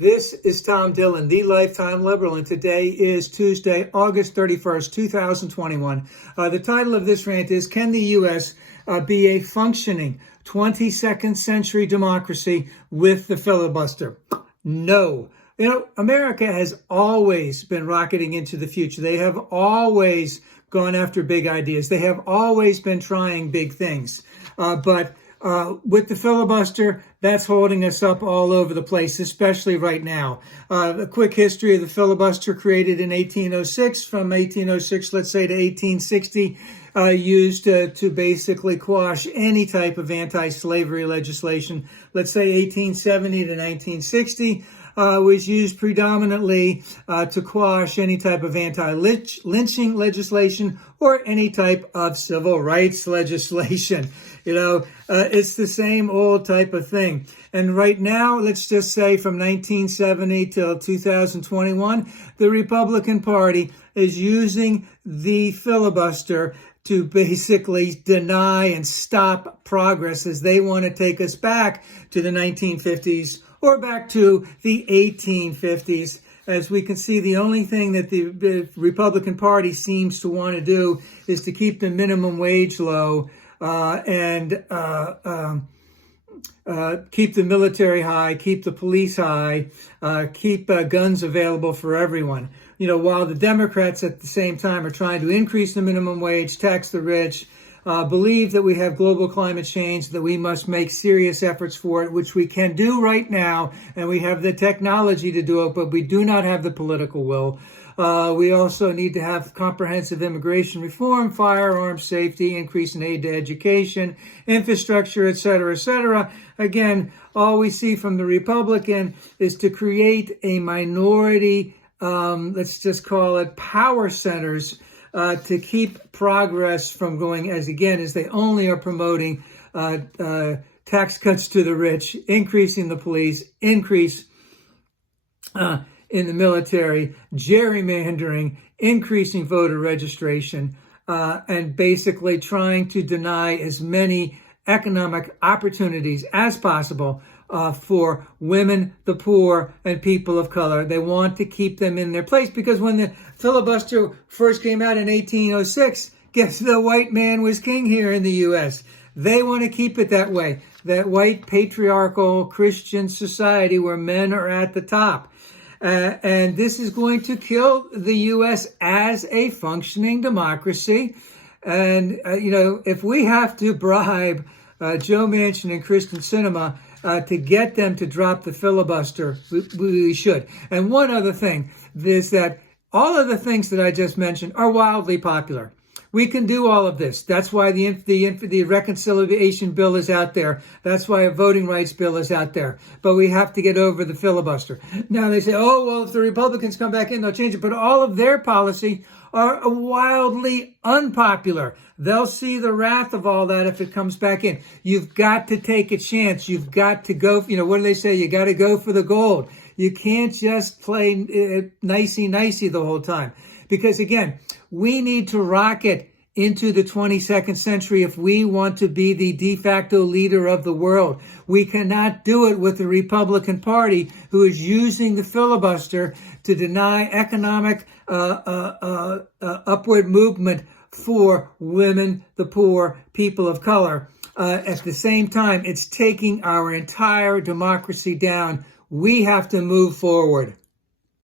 This is Tom Dillon, the Lifetime Liberal, and today is Tuesday, August 31st, 2021. The title of this rant is, can the U.S. Be a functioning 22nd century democracy with the filibuster? No. America has always been rocketing into the future. They have always gone after big ideas. They have always been trying big things. But with the filibuster, that's holding us up all over the place, especially right now. A quick history of the filibuster: created in 1806, from 1806, let's say, to 1860, used to basically quash any type of anti-slavery legislation. Let's say 1870 to 1960. Was used predominantly to quash any type of anti-lynching legislation or any type of civil rights legislation. It's the same old type of thing. And right now, let's just say from 1970 till 2021, the Republican Party is using the filibuster to basically deny and stop progress, as they want to take us back to the 1950s or back to the 1850s. As we can see, the only thing that the Republican Party seems to want to do is to keep the minimum wage low and keep the military high, keep the police high, keep guns available for everyone. While the Democrats at the same time are trying to increase the minimum wage, tax the rich, believe that we have global climate change, that we must make serious efforts for it, which we can do right now, and we have the technology to do it, but we do not have the political will. We also need to have comprehensive immigration reform, firearms safety, increase in aid to education, infrastructure, et cetera, et cetera. Again, all we see from the Republican is to create a minority, let's just call it power centers, to keep progress from going, as they only are promoting tax cuts to the rich, increasing the police, increase in the military, gerrymandering, increasing voter registration, and basically trying to deny as many economic opportunities as possible for women, the poor, and people of color. They want to keep them in their place, because when the filibuster first came out in 1806, guess the white man was king here in the U.S. They want to keep it that way, that white patriarchal Christian society where men are at the top. And this is going to kill the U.S. as a functioning democracy. And, if we have to bribe Joe Manchin and Kristen Sinema to get them to drop the filibuster, we should. And one other thing is that all of the things that I just mentioned are wildly popular. We can do all of this. That's why the reconciliation bill is out there. That's why a voting rights bill is out there. But we have to get over the filibuster. Now they say, oh, well, if the Republicans come back in, they'll change it. But all of their policy are wildly unpopular. They'll see the wrath of all that if it comes back in. You've got to take a chance. You've got to go, what do they say? You got to go for the gold. You can't just play nicey-nicey the whole time. Because again, we need to rocket into the 22nd century if we want to be the de facto leader of the world. We cannot do it with the Republican Party, who is using the filibuster to deny economic upward movement for women, the poor, people of color. At the same time, it's taking our entire democracy down. We have to move forward.